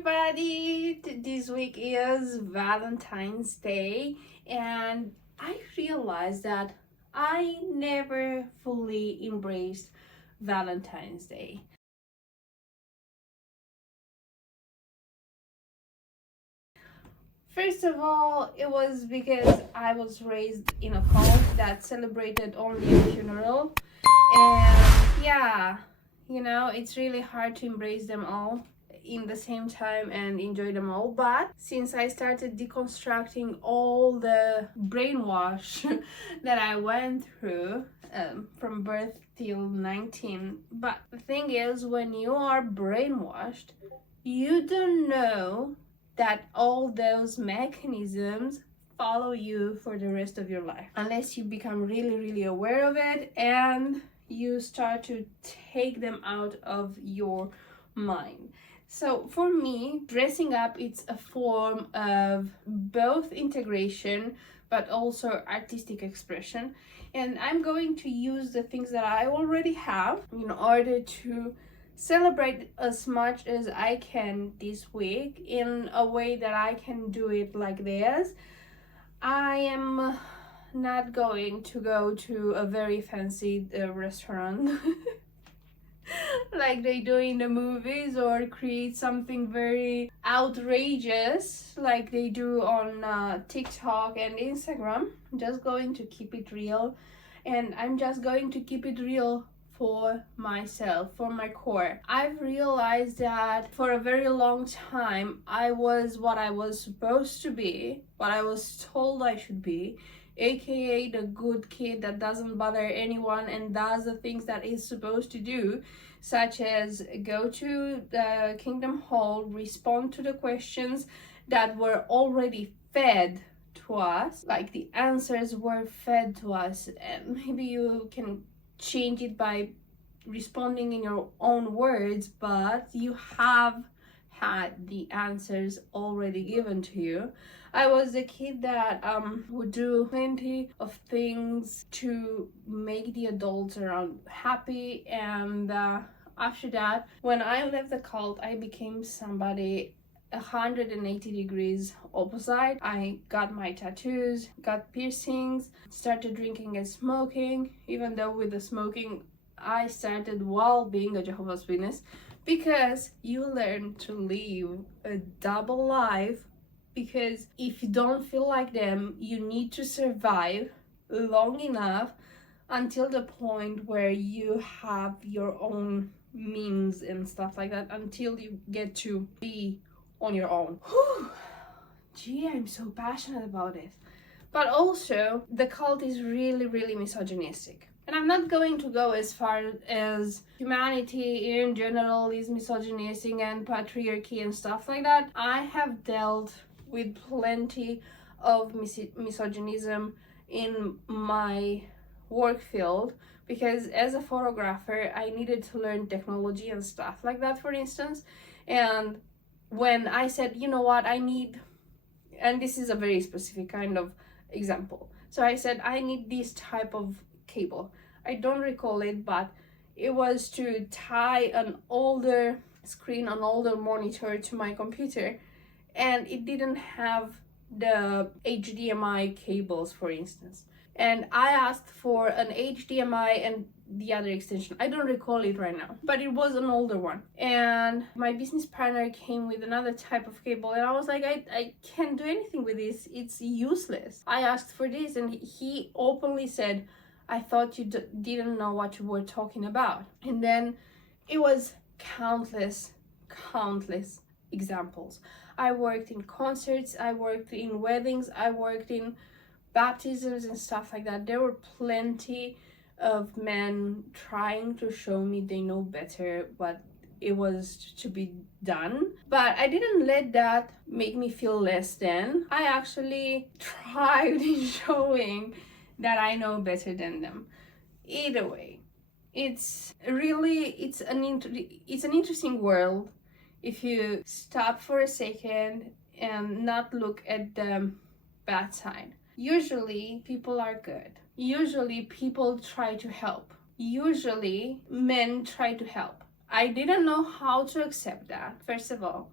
everybody! This week is Valentine's Day, and I realized that I never fully embraced Valentine's Day. First of all, it was because I was raised in a home that celebrated only a funeral, and yeah, it's really hard to embrace them all in the same time and enjoy them all. But since I started deconstructing all the brainwash that I went through from birth till 19, but the thing is, when you are brainwashed, you don't know that all those mechanisms follow you for the rest of your life unless you become really aware of it and you start to take them out of your mind. So for me, dressing up, it's a form of both integration but also artistic expression, and I'm going to use the things that I already have in order to celebrate as much as I can this week in a way that I can do it like this. I am not going to go to a very fancy restaurant like they do in the movies, or create something very outrageous like they do on TikTok and Instagram. I'm just going to keep it real, and I'm just going to keep it real for myself, for my core. I've realized that for a very long time I was what I was supposed to be, what I was told I should be, aka the good kid that doesn't bother anyone and does the things that is supposed to do, such as go to the Kingdom Hall, respond to the questions that were already fed to us, like the answers were fed to us, and maybe you can change it by responding in your own words, but you have had the answers already given to you. I was the kid that would do plenty of things to make the adults around happy, and after that, when I left the cult, I became somebody 180 degrees opposite. I got my tattoos, got piercings, started drinking and smoking, even though with the smoking I started while being a Jehovah's Witness, because you learn to live a double life, because if you don't feel like them, you need to survive long enough until the point where you have your own means and stuff like that, until you get to be on your own. Whew. Gee, I'm so passionate about it. But also, the cult is really misogynistic. And I'm not going to go as far as humanity in general is misogynistic and patriarchy and stuff like that. I have dealt with plenty of misogynism in my work field, because as a photographer I needed to learn technology and stuff like that, for instance. And when I said, you know what, I need, and this is a very specific kind of example, so I said I need this type of cable. I don't recall it, but it was to tie an older screen, an older monitor to my computer, and it didn't have the HDMI cables, for instance. And I asked for an HDMI and the other extension. I don't recall it right now, but it was an older one. And my business partner came with another type of cable, and I was like, I can't do anything with this. It's useless. I asked for this, and he openly said, I thought you didn't know what you were talking about. And then it was countless examples. I worked in concerts, I worked in weddings, I worked in baptisms and stuff like that. There were plenty of men trying to show me they know better what it was to be done, but I didn't let that make me feel less than. I actually tried in showing that I know better than them. Either way, it's an interesting world if you stop for a second and not look at the bad side. Usually people are good. Usually people try to help. Usually men try to help. I didn't know how to accept that, first of all.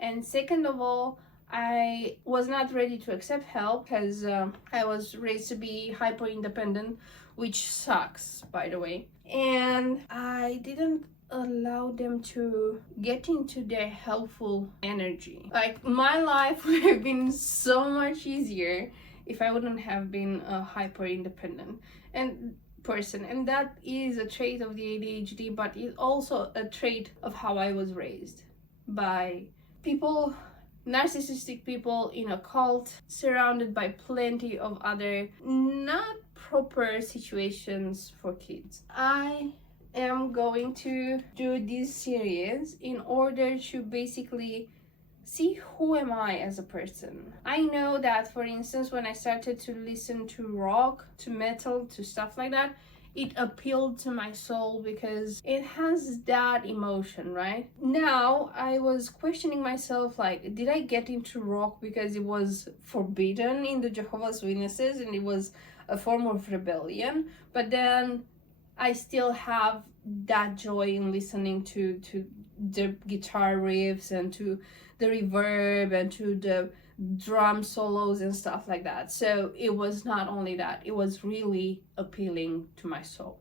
And second of all, I was not ready to accept help because I was raised to be hyper independent, which sucks, by the way. And I didn't allow them to get into their helpful energy. Like, my life would have been so much easier if I wouldn't have been a hyper independent and person. And that is a trait of the ADHD, but it's also a trait of how I was raised by people, narcissistic people in a cult, surrounded by plenty of other not proper situations for kids. I am going to do this series in order to basically see who am I as a person. I know that, for instance, when I started to listen to rock, to metal, to stuff like that, it appealed to my soul because it has that emotion, right? Now I was questioning myself, like, did I get into rock because it was forbidden in the Jehovah's Witnesses and it was a form of rebellion? But then I still have that joy in listening to the guitar riffs and to the reverb and to the drum solos and stuff like that. So it was not only that, it was really appealing to my soul.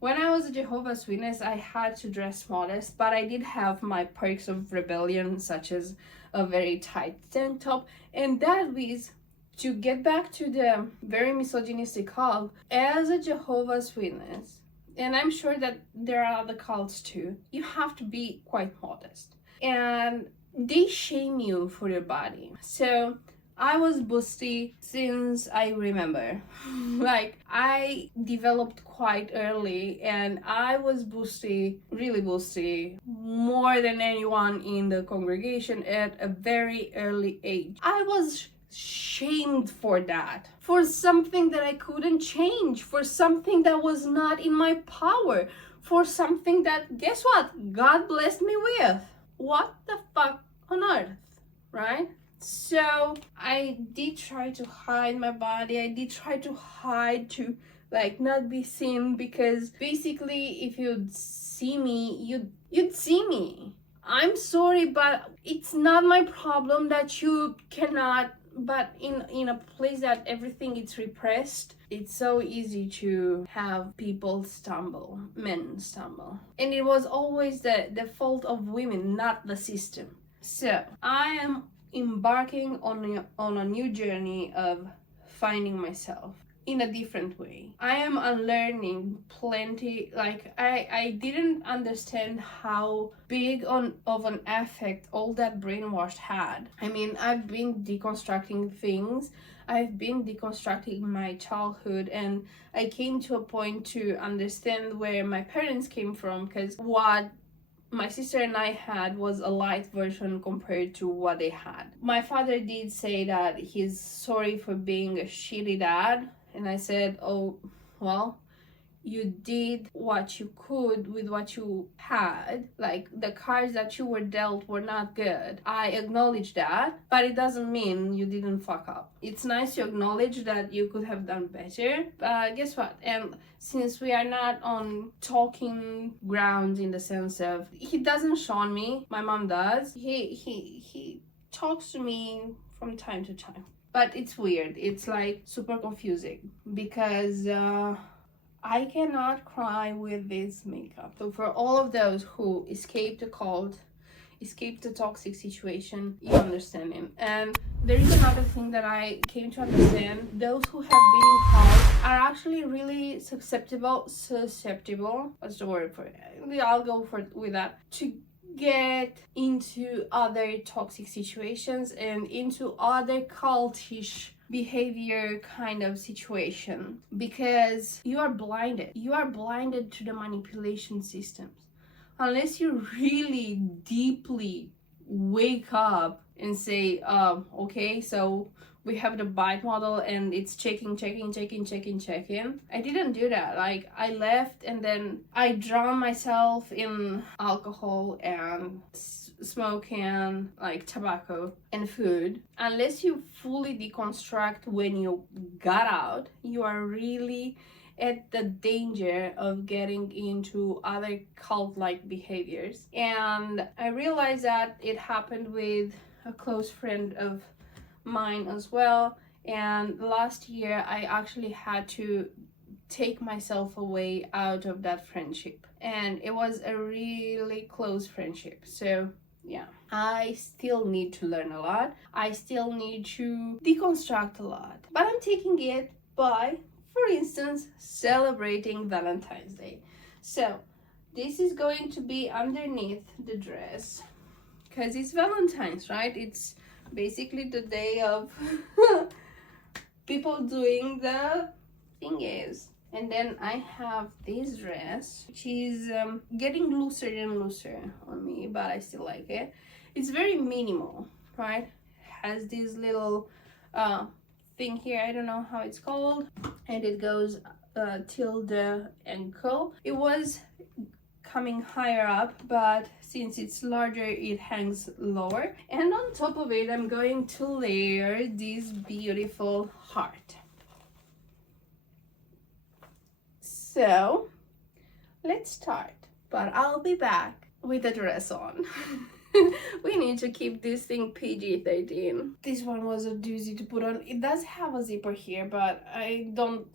When I was a Jehovah's Witness, I had to dress modest, but I did have my perks of rebellion, such as a very tight tank top. And that was, to get back to the very misogynistic cult, as a Jehovah's Witness, and I'm sure that there are other cults too, you have to be quite modest. And they shame you for your body. So I was busty since I remember. Like, I developed quite early and I was busty, really busty, more than anyone in the congregation at a very early age. I was shamed for that, for something that I couldn't change, for something that was not in my power, for something that, guess what, God blessed me with. What the fuck on earth, right? So I did try to hide my body. I did try to hide, to like not be seen, because basically if you'd see me, you'd see me. I'm sorry, but it's not my problem that you cannot. But in a place that everything is repressed, it's so easy to have people stumble, men stumble. And it was always the fault of women, not the system. So I am embarking on a new journey of finding myself in a different way. I am unlearning plenty. Like, I didn't understand how big of an effect all that brainwash had. I mean, I've been deconstructing things. I've been deconstructing my childhood, and I came to a point to understand where my parents came from, because what my sister and I had was a light version compared to what they had. My father did say that he's sorry for being a shitty dad. And I said, oh, well, you did what you could with what you had. Like, the cards that you were dealt were not good. I acknowledge that, but it doesn't mean you didn't fuck up. It's nice to acknowledge that you could have done better, but guess what? And since we are not on talking ground in the sense of, he doesn't shun me, my mom does. He talks to me from time to time. But it's weird. It's like super confusing because I cannot cry with this makeup. So for all of those who escaped the cult, escaped the toxic situation, you understand it. And there is another thing that I came to understand. Those who have been in cults are actually really susceptible, what's the word for it? I'll go with that, to get into other toxic situations and into other cultish behavior kind of situation, because you are blinded to the manipulation systems. Unless you really deeply wake up and say, okay, so we have the bite model and it's checking. I didn't do that. Like, I left and then I drowned myself in alcohol and smoke and like tobacco and food. Unless you fully deconstruct when you got out, you are really at the danger of getting into other cult-like behaviors. And I realized that it happened with a close friend of mine as well. And last year I actually had to take myself away out of that friendship, and it was a really close friendship. So yeah, I still need to learn a lot, I still need to deconstruct a lot, but I'm taking it by, for instance, celebrating Valentine's Day. So this is going to be underneath the dress because it's Valentine's, right? It's basically the day of people doing the thingies. And then I have this dress, which is getting looser and looser on me, but I still like it. It's very minimal, right? Has this little thing here, I don't know how it's called, and it goes till the ankle. It was coming higher up, but since it's larger, it hangs lower. And on top of it, I'm going to layer this beautiful heart. So let's start, but I'll be back with the dress on. We need to keep this thing PG-13. This one was a doozy to put on. It does have a zipper here, but I don't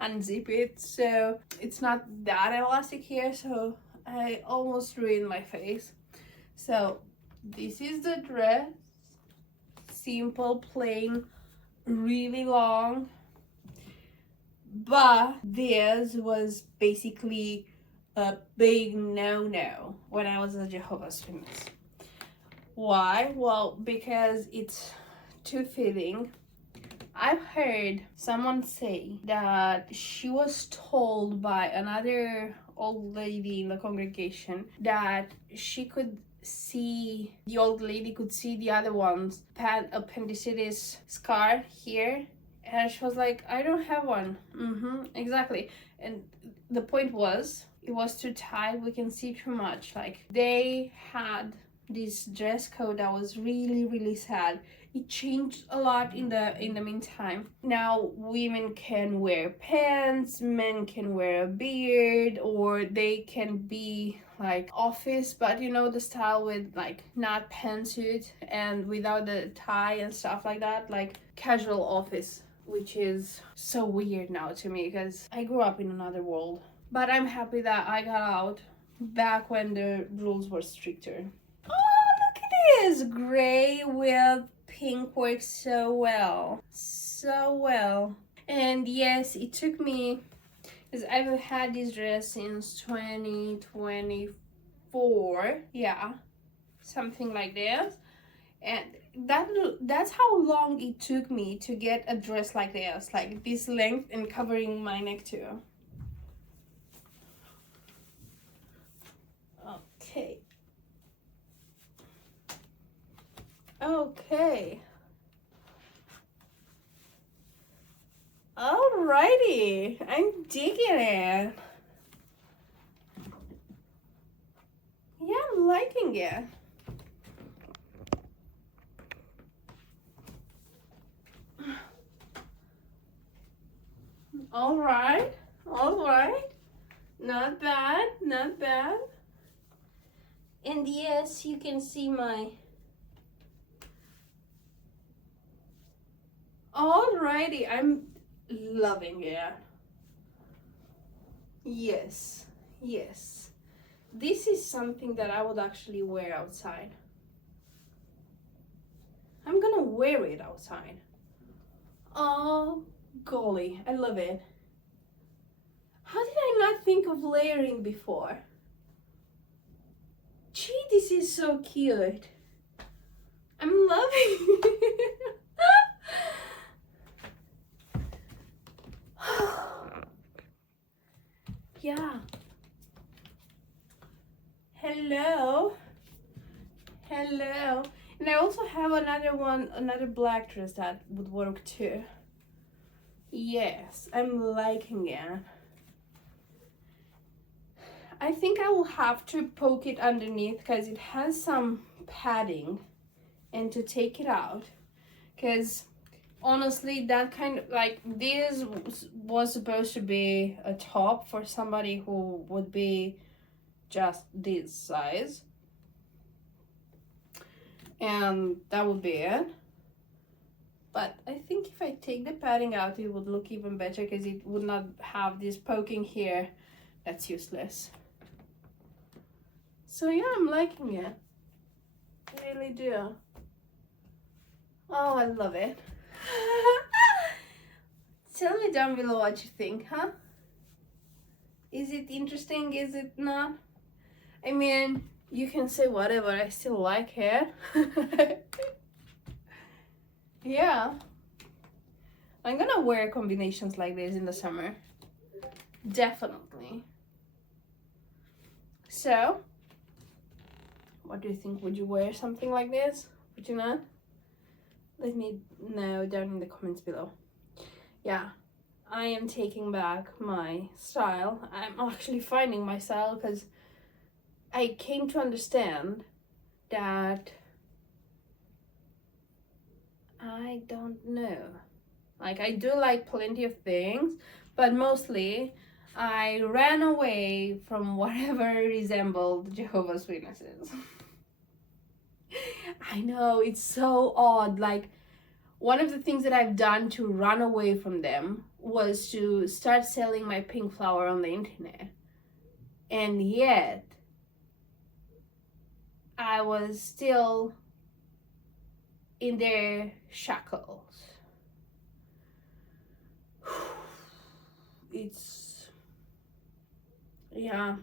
unzip it, so it's not that elastic here, so I almost ruined my face. So this is the dress. Simple, plain, really long. But this was basically a big no-no when I was a Jehovah's Witness. Why? Well, because it's too fitting. I've heard someone say that she was told by another old lady in the congregation that she could see, the old lady could see the other one's appendicitis scar here. And she was like, I don't have one. Exactly. And the point was, it was too tight, we can see too much. Like, they had this dress code that was really, really sad. It changed a lot in the meantime. Now women can wear pants, men can wear a beard, or they can be like office, but you know, the style with like not pantsuit and without the tie and stuff like that, like casual office, which is so weird now to me because I grew up in another world. But I'm happy that I got out back when the rules were stricter. Oh, look at this! Gray with pink works so well. So well. And yes, it took me, because I've had this dress since 2024. Yeah, something like this. And that's how long it took me to get a dress like this length and covering my neck too. Okay. Alrighty, I'm digging it. Yeah, I'm liking it. All right. Not bad, not bad. And yes, you can see my... Alrighty, I'm loving it. Yes. This is something that I would actually wear outside. I'm gonna wear it outside. Oh, golly, I love it. How did I not think of layering before? Gee, this is so cute. I'm loving it. Yeah. Hello. And I also have another black dress that would work too. Yes, I'm liking it. I think I will have to poke it underneath because it has some padding, and to take it out, because honestly, that kind of like this was supposed to be a top for somebody who would be just this size, and that would be it. But I think if I take the padding out, it would look even better because it would not have this poking here. That's useless. So yeah, I'm liking it. I really do. Oh, I love it. Tell me down below what you think, huh? Is it interesting? Is it not? I mean, you can say whatever, I still like it. Yeah. I'm gonna wear combinations like this in the summer. Definitely. So, what do you think? Would you wear something like this? Would you not? Let me know down in the comments below. Yeah, I am taking back my style. I'm actually finding my style because I came to understand that I don't know. Like, I do like plenty of things, but mostly I ran away from whatever resembled Jehovah's Witnesses. I know, it's so odd. Like, one of the things that I've done to run away from them was to start selling my pink flower on the internet. And yet, I was still in their shackles. Yeah,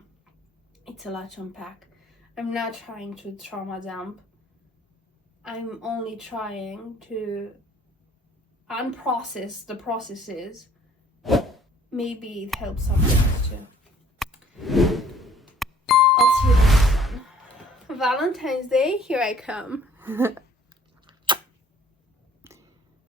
it's a lot to unpack. I'm not trying to trauma dump. I'm only trying to unprocess the processes. Maybe it helps someone else too. I'll see you next one. Valentine's Day, here I come.